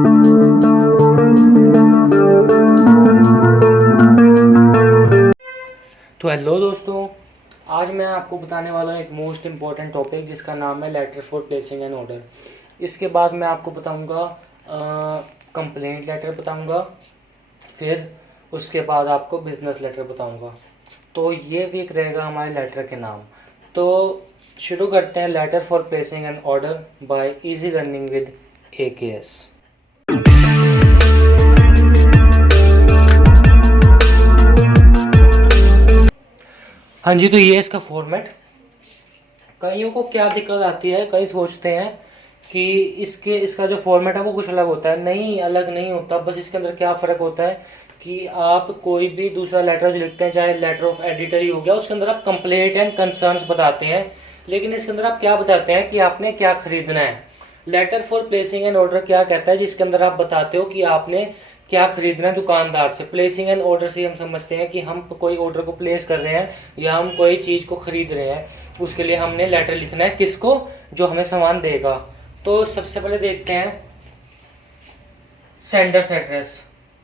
तो हेलो दोस्तों, आज मैं आपको बताने वाला हूँ एक मोस्ट इम्पॉर्टेंट टॉपिक जिसका नाम है letter for placing an order. इसके बाद मैं आपको बताऊँगा कंप्लेंट लेटर बताऊँगा, फिर उसके बाद आपको बिजनेस लेटर बताऊँगा। तो ये वीक रहेगा हमारे लेटर के नाम। तो शुरू करते हैं letter for placing an order by easy learning with AKS। हाँ जी, तो ये इसका फॉर्मेट। कईयों को क्या दिक्कत आती है, कई सोचते हैं कि इसका जो फॉर्मेट है वो कुछ अलग होता है। नहीं, अलग नहीं होता। बस इसके अंदर क्या फ़र्क होता है कि आप कोई भी दूसरा लेटर जो लिखते हैं, चाहे लेटर ऑफ एडिटर ही हो गया, उसके अंदर आप कंप्लेंट एंड कंसर्न्स बताते हैं, लेकिन इसके अंदर आप क्या बताते हैं कि आपने क्या खरीदना है। Letter for placing an order क्या कहता है, जिसके अंदर आप बताते हो कि आपने क्या खरीदना है दुकानदार से। प्लेसिंग एन ऑर्डर से हम समझते हैं कि हम कोई ऑर्डर को प्लेस कर रहे हैं या हम कोई चीज़ को खरीद रहे हैं, उसके लिए हमने लेटर लिखना है। किसको? जो हमें सामान देगा। तो सबसे पहले देखते हैं सेंडर्स एड्रेस।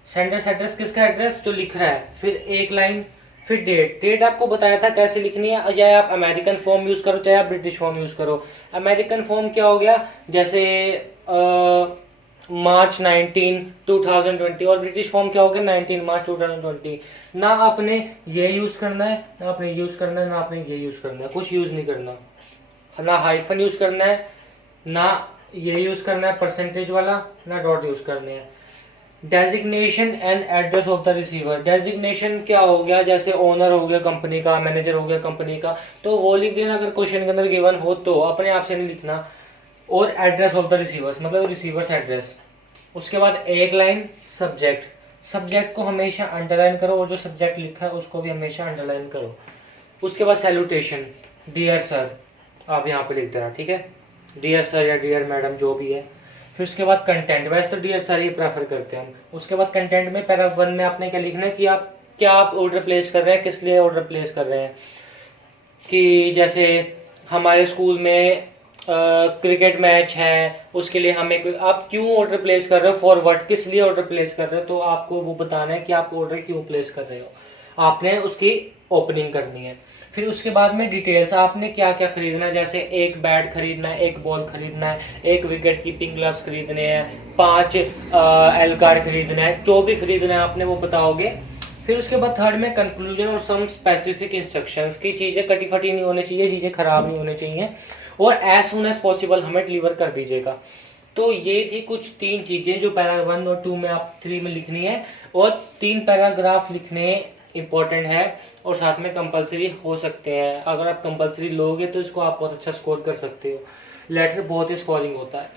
सेंडर्स एड्रेस किसका एड्रेस? जो लिख रहा है। फिर एक लाइन, फिर डेट। डेट आपको बताया था कैसे लिखनी है, चाहे आप अमेरिकन फॉर्म यूज़ करो चाहे आप ब्रिटिश फॉर्म यूज़ करो। अमेरिकन फॉर्म क्या हो गया, जैसे मार्च 19 2020, और ब्रिटिश फॉर्म क्या हो गया 19 मार्च 2020। ना आपने ये यूज़ करना है, ना आपने यूज़ करना है, ना आपने ये यूज़ करना है, कुछ यूज़ नहीं करना। ना हाइफन यूज़ करना है, ना ये यूज़ करना है परसेंटेज वाला, ना डॉट यूज़ करने हैं। Designation and address of the receiver. Designation क्या हो गया, जैसे ओनर हो गया कंपनी का, मैनेजर हो गया कंपनी का, तो वो लिख देना अगर क्वेश्चन के अंदर गिवन हो तो, अपने आप से नहीं लिखना। और एड्रेस ऑफ द रिसीवर्स मतलब रिसीवर्स एड्रेस। उसके बाद एक लाइन सब्जेक्ट। सब्जेक्ट को हमेशा अंडरलाइन करो और जो सब्जेक्ट लिखा है उसको भी हमेशा अंडरलाइन करो। उसके बाद सैल्यूटेशन, डियर सर आप यहाँ पे लिख देना, ठीक है, डियर सर या डियर मैडम जो भी है। फिर उसके बाद कंटेंट, वैसे तो डियर सर ही प्रेफर करते हैं हम। उसके बाद कंटेंट में पैराग्राफ 1 में आपने क्या लिखना है कि आप ऑर्डर प्लेस कर रहे हैं, किस लिए ऑर्डर प्लेस कर रहे हैं। कि जैसे हमारे स्कूल में क्रिकेट मैच है, उसके लिए हमें आप क्यों ऑर्डर प्लेस कर रहे हो, फॉर व्हाट, किस लिए ऑर्डर प्लेस कर रहे हो, तो आपको वो बताना है कि आप ऑर्डर क्यों प्लेस कर रहे हो। आपने उसकी ओपनिंग करनी है। फिर उसके बाद में डिटेल्स, आपने क्या क्या खरीदना है, जैसे एक बैट खरीदना है, एक बॉल खरीदना है, एक विकेट कीपिंग ग्लव्स खरीदने हैं, 5 एल कार्ड खरीदना है, जो भी खरीदना है आपने वो बताओगे। फिर उसके बाद थर्ड में कंक्लूजन और सम स्पेसिफिक इंस्ट्रक्शंस की चीज़ें कटी फटी नहीं होनी चाहिए, चीज़ें खराब नहीं होनी चाहिए, और एज सुन एज पॉसिबल हमें डिलीवर कर दीजिएगा। तो ये थी कुछ 3 चीज़ें जो पैराग्राफ 1 और 2 में आप 3 में लिखनी है, और 3 पैराग्राफ लिखने इंपॉर्टेंट है और साथ में कंपलसरी हो सकते हैं। अगर आप कंपलसरी लोगे तो इसको आप बहुत अच्छा स्कोर कर सकते हो। लेटर बहुत ही स्कोरिंग होता है।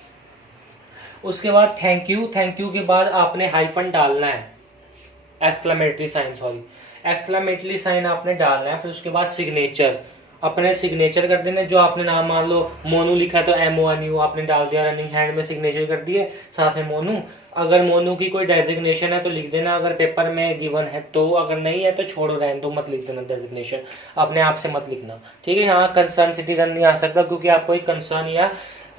उसके बाद थैंक यू। थैंक यू के बाद आपने हाइफन डालना है, exclamatory sign, sorry exclamatory sign आपने डालना है। फिर उसके बाद सिग्नेचर, अपने सिग्नेचर कर देना। जो आपने नाम मान लो मोनू लिखा है तो MONU आपने डाल दिया, रनिंग हैंड में सिग्नेचर कर दिए, साथ में मोनू। अगर मोनू की कोई डेजिग्नेशन है तो लिख देना, अगर पेपर में गिवन है तो, अगर नहीं है तो छोड़ो, रहने दो, मत लिख देना डेजिग्नेशन, अपने आप से मत लिखना, ठीक है। यहाँ कंसर्न सिटीजन नहीं आ सकता क्योंकि आप कोई कंसर्न या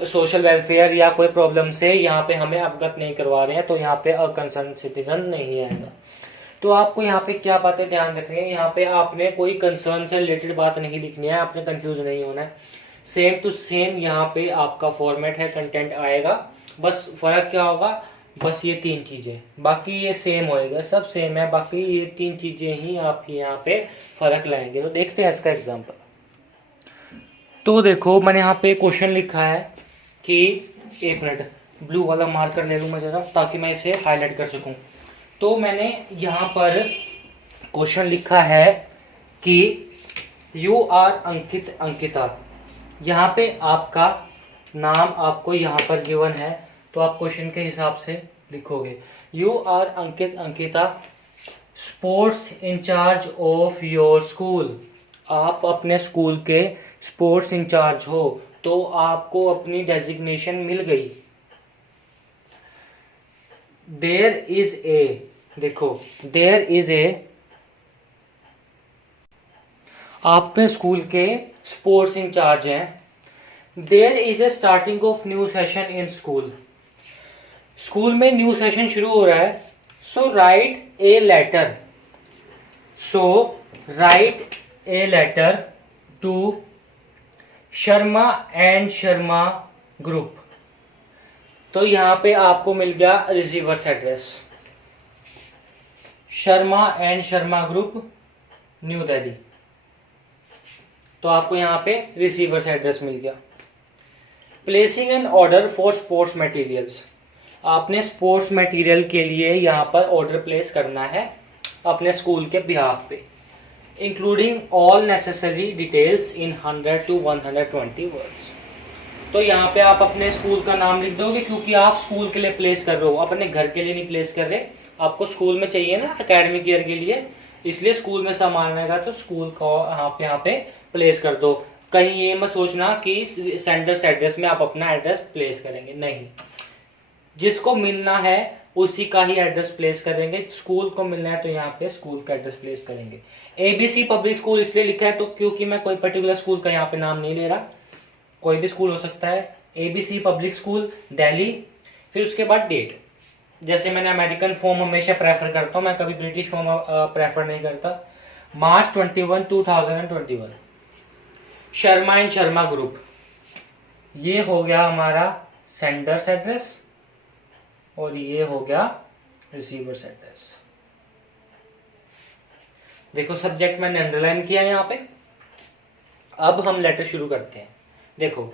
सोशल वेलफेयर या कोई प्रॉब्लम से यहाँ पे हमें अवगत नहीं करवा रहे हैं, तो यहाँ पे कंसर्न सिटीजन नहीं आएगा। तो आपको यहाँ पे क्या बातें ध्यान रखनी है, यहाँ पे आपने कोई कंसर्न से रिलेटेड बात नहीं लिखनी है, आपने कंफ्यूज नहीं होना है। सेम टू सेम यहाँ पे आपका फॉर्मेट है, कंटेंट आएगा, बस फर्क क्या होगा, बस ये 3 चीजें, बाकी ये सेम होएगा, सब सेम है, बाकी ये 3 चीजें ही आपकी यहाँ पे फर्क लाएंगे। तो देखते हैं इसका एग्जाम्पल। तो देखो मैंने यहाँ पे क्वेश्चन लिखा है कि, एक मिनट ब्लू वाला मार्कर ले लूँ मैं जरा ताकि मैं इसे हाईलाइट कर सकूँ। तो मैंने यहाँ पर क्वेश्चन लिखा है कि यू आर अंकित अंकिता। यहाँ पे आपका नाम आपको यहाँ पर गिवन है, तो आप क्वेश्चन के हिसाब से लिखोगे। You are Ankit Ankita, sports incharge of your school. आप अपने स्कूल के स्पोर्ट्स इंचार्ज हो, तो आपको अपनी डेजिग्नेशन मिल गई। देयर इज ए, देखो देयर इज ए, आप अपने स्कूल के स्पोर्ट्स इंचार्ज हैं। There is a starting of new session in school. School में न्यू सेशन शुरू हो रहा है, so write a letter, to Sharma and Sharma group. तो यहां पे आपको मिल गया receivers address, Sharma and Sharma group, New Delhi. तो आपको यहां पे रिसीवर्स एड्रेस मिल गया। Placing an order for sports materials, आपने स्पोर्ट्स मटेरियल के लिए यहाँ पर ऑर्डर प्लेस करना है अपने स्कूल के बिहाफ पे, including all necessary details in 100 to 120 words. तो यहाँ पे आप अपने स्कूल का नाम लिख दोगे, क्योंकि आप स्कूल के लिए प्लेस कर रहे हो, अपने घर के लिए नहीं प्लेस कर रहे, आपको स्कूल में चाहिए ना एकेडमिक ईयर के लिए, इसलिए स्कूल में सामान रहेगा तो स्कूल को आप यहाँ पे प्लेस कर दो। कहीं ये मत सोचना कि सेंडर्स एड्रेस में आप अपना एड्रेस प्लेस करेंगे, नहीं, जिसको मिलना है उसी का ही एड्रेस प्लेस करेंगे। स्कूल को मिलना है तो यहाँ पे स्कूल का एड्रेस प्लेस करेंगे। ABC पब्लिक स्कूल इसलिए लिखा है तो क्योंकि मैं कोई पर्टिकुलर स्कूल का यहाँ पे नाम नहीं ले रहा, कोई भी स्कूल हो सकता है। ABC पब्लिक स्कूल दिल्ली, फिर उसके बाद डेट। जैसे मैंने अमेरिकन फॉर्म हमेशा प्रेफर करता हूँ, मैं कभी ब्रिटिश फॉर्म प्रेफर नहीं करता। मार्च 21, 2021, शर्मा एंड शर्मा ग्रुप, ये हो गया हमारा सेंडर्स एड्रेस और ये हो गया रिसीवर्स एड्रेस। देखो सब्जेक्ट मैंने अंडरलाइन किया यहाँ पे। अब हम लेटर शुरू करते हैं। देखो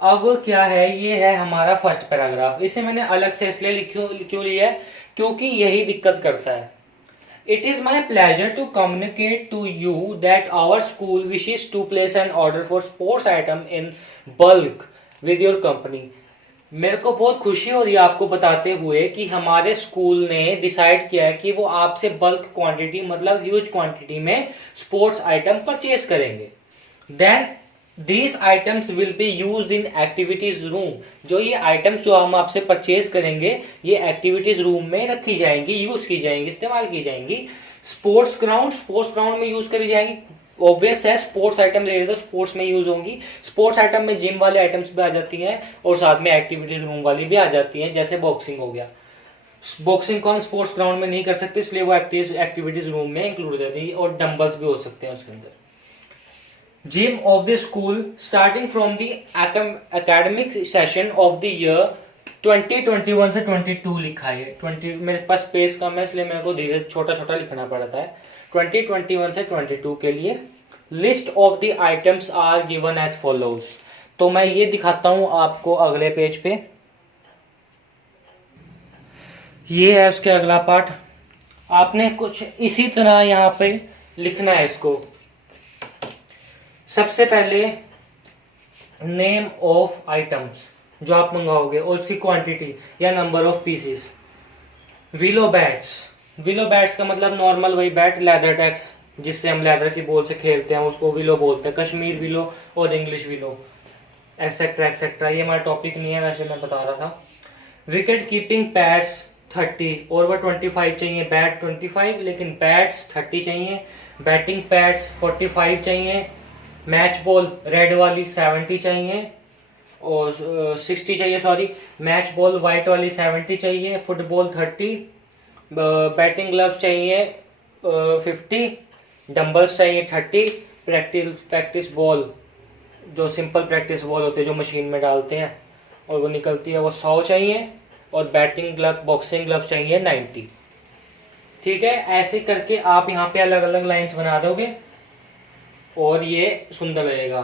अब क्या है, ये है हमारा फर्स्ट पैराग्राफ। इसे मैंने अलग से इसलिए क्यों लिया है, क्योंकि यही दिक्कत करता है। It is my pleasure to communicate to you that our school wishes to place an order for sports item in bulk with your company. मेरे को बहुत खुशी हो रही है आपको बताते हुए कि हमारे स्कूल ने डिसाइड किया है कि वो आपसे बल्क क्वांटिटी मतलब ह्यूज क्वांटिटी में स्पोर्ट्स आइटम परचेज करेंगे। Then These items will be used in activities room. जो ये आइटम्स जो हम आपसे परचेज करेंगे ये एक्टिविटीज रूम में रखी जाएंगी, यूज की जाएंगी, इस्तेमाल की जाएंगी। स्पोर्ट्स ग्राउंड में यूज करी जाएंगी। ऑब्वियस है, स्पोर्ट्स आइटम ले रहे तो स्पोर्ट्स में यूज होंगी। स्पोर्ट्स आइटम में जिम वाले आइटम्स भी आ जाती हैं और साथ में एक्टिविटीज रूम वाली भी आ जाती हैं, जैसे बॉक्सिंग हो गया। बॉक्सिंग को हम स्पोर्ट्स ग्राउंड में नहीं कर सकते, इसलिए वो एक्टिविटीज रूम में इंक्लूड हो जाती है, और डंबल्स भी हो सकते हैं उसके अंदर। Gym of the school starting from the academic session of the year 2021 से 22 लिखा है। 20 मेरे पास स्पेस कम है इसलिए मेरे को धीरे छोटा छोटा लिखना पड़ता है। 2021 से 22 के लिए list of the items are given as follows. तो मैं ये दिखाता हूँ आपको अगले पेज पे, ये है उसके अगला पार्ट। आपने कुछ इसी तरह यहाँ पे लिखना है इसको। सबसे पहले नेम ऑफ आइटम्स जो आप मंगाओगे और उसकी क्वांटिटी या number of pieces. Willow bats का मतलब नॉर्मल वही बैट, लेदर टैक्स जिससे हम लेदर की बॉल से खेलते हैं उसको विलो बोलते हैं, कश्मीर विलो और इंग्लिश विलो, एक्सेट्रा एक्सेट्रा। ये हमारा टॉपिक नहीं है, वैसे मैं बता रहा था। विकेट कीपिंग पैड्स 30 और वह 25 चाहिए, बैट 25 लेकिन पैड्स 30 चाहिए। बैटिंग पैड्स 45 चाहिए। मैच बॉल रेड वाली 70 चाहिए और 60 चाहिए, सॉरी। मैच बॉल वाइट वाली 70 चाहिए। फुटबॉल 30। बैटिंग ग्लव्स चाहिए 50। डंबल्स चाहिए 30। प्रैक्टिस बॉल जो सिंपल प्रैक्टिस बॉल होते हैं जो मशीन में डालते हैं और वो निकलती है, वो 100 चाहिए। और बैटिंग ग्लव बॉक्सिंग ग्लव्स चाहिए 90। ठीक है, ऐसे करके आप यहाँ पे अलग अलग लाइंस बना दोगे और ये सुंदर लगेगा।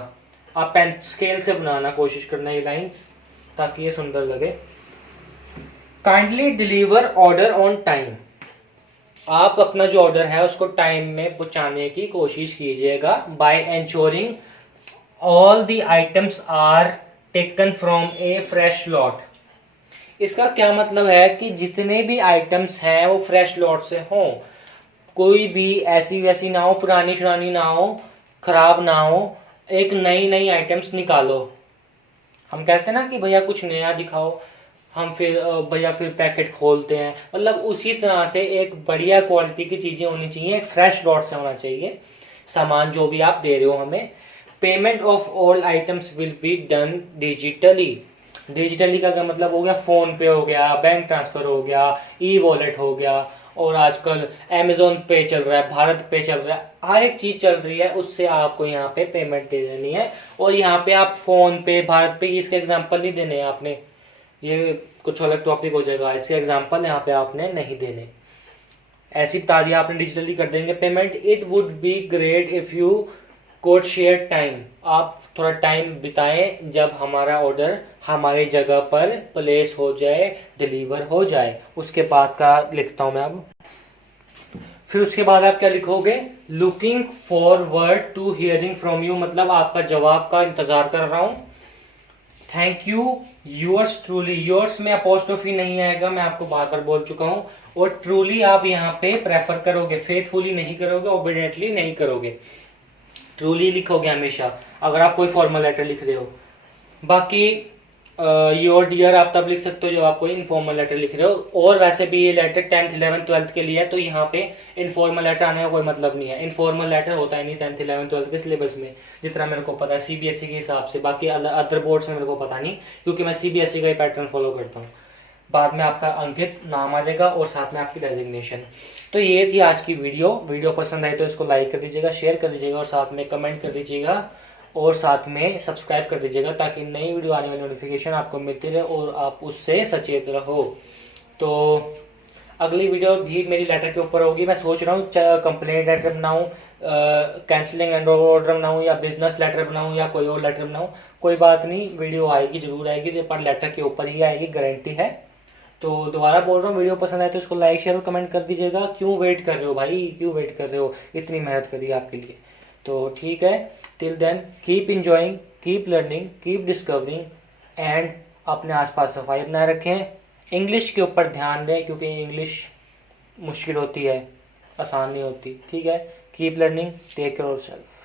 आप पेन स्केल से बनाना कोशिश करना ये लाइंस ताकि ये सुंदर लगे। Kindly deliver order on time. आप अपना जो ऑर्डर है उसको टाइम में पहुंचाने की कोशिश कीजिएगा by ensuring all the items are taken from a fresh lot. इसका क्या मतलब है कि जितने भी आइटम्स हैं वो फ्रेश लॉट से हों, कोई भी ऐसी वैसी ना हो, पुरानी शुरानी ना हो, खराब ना हो, एक नई आइटम्स निकालो। हम कहते हैं ना कि भैया कुछ नया दिखाओ, हम फिर भैया फिर पैकेट खोलते हैं, मतलब उसी तरह से एक बढ़िया क्वालिटी की चीज़ें होनी चाहिए, एक फ्रेश लॉट से होना चाहिए सामान जो भी आप दे रहे हो हमें। Payment of all items will be done digitally. Digitally का क्या मतलब हो गया, फ़ोन पे हो गया, बैंक ट्रांसफ़र हो गया, ई वॉलेट हो गया, और आजकल अमेज़ॉन पे चल रहा है, भारत पे चल रहा है, हर एक चीज़ चल रही है, उससे आपको यहाँ पे पेमेंट दे देनी है। और यहाँ पे आप फ़ोन पे, भारत पे, इसके एग्जांपल नहीं देने हैं आपने, ये कुछ अलग टॉपिक हो जाएगा, ऐसे एग्जांपल यहाँ पे आपने नहीं देने। ऐसी बता दिया आपने, डिजिटली कर देंगे payment. It would be great if you code share time, आप थोड़ा टाइम बिताएं जब हमारा ऑर्डर हमारी जगह पर प्लेस हो जाए, डिलीवर हो जाए। उसके बाद का लिखता हूं मैं अब। फिर उसके बाद आप क्या लिखोगे, looking forward to hearing from you, मतलब आपका जवाब का इंतजार कर रहा हूं। Thank you, yours truly, yours में अपोस्ट्रोफी नहीं आएगा, मैं आपको बार बार बोल चुका हूं। और ट्रूली आप यहाँ पे प्रेफर करोगे, फेथफुली नहीं करोगे, ओबीडियंटली नहीं करोगे, ट्रूली लिखोगे हमेशा अगर आप कोई फॉर्मल लेटर लिख रहे हो। बाकी योर डियर आप तब लिख सकते हो जब आप कोई इनफॉर्मल लेटर लिख रहे हो। और वैसे भी ये लेटर 10th 11th 12th के लिए है, तो यहाँ पे इनफॉर्मल लेटर आने का कोई मतलब नहीं है। इनफॉर्मल लेटर होता है नहीं 10th 11th 12th के सिलेबस में, जितना मेरे को पता है सीबीएसई के हिसाब से। बाकी अदर बोर्ड्स में मेरे को पता नहीं, क्योंकि मैं सीबीएसई का ही पैटर्न फॉलो करता हूँ। बाद में आपका अंकित नाम आ जाएगा और साथ में आपकी डेजिग्नेशन। तो ये थी आज की वीडियो पसंद आई तो इसको लाइक कर दीजिएगा, शेयर कर दीजिएगा, और साथ में कमेंट कर दीजिएगा, और साथ में सब्सक्राइब कर दीजिएगा, ताकि नई वीडियो आने वाली नोटिफिकेशन आपको मिलती रहे और आप उससे सचेत रहो। तो अगली वीडियो भी मेरी लेटर के ऊपर होगी। मैं सोच रहा हूँ कंप्लेंट लेटर बनाऊँ, कैंसिलिंग एंड ऑर्डर बनाऊँ, या बिजनेस लेटर बनाऊँ, या कोई और लेटर बनाऊँ, कोई बात नहीं, वीडियो आएगी, जरूर आएगी, पर लेटर के ऊपर ही आएगी, गारंटी है। तो दोबारा बोल रहा हूँ, वीडियो पसंद आए तो इसको लाइक शेयर और कमेंट कर दीजिएगा। क्यों वेट कर रहे हो भाई, क्यों वेट कर रहे हो, इतनी मेहनत करी आपके लिए। तो ठीक है, till then keep enjoying, keep learning, keep discovering, and अपने आसपास सफाई बनाए रखें। इंग्लिश के ऊपर ध्यान दें, क्योंकि इंग्लिश मुश्किल होती है, आसान नहीं होती। ठीक है, keep learning, take care of self.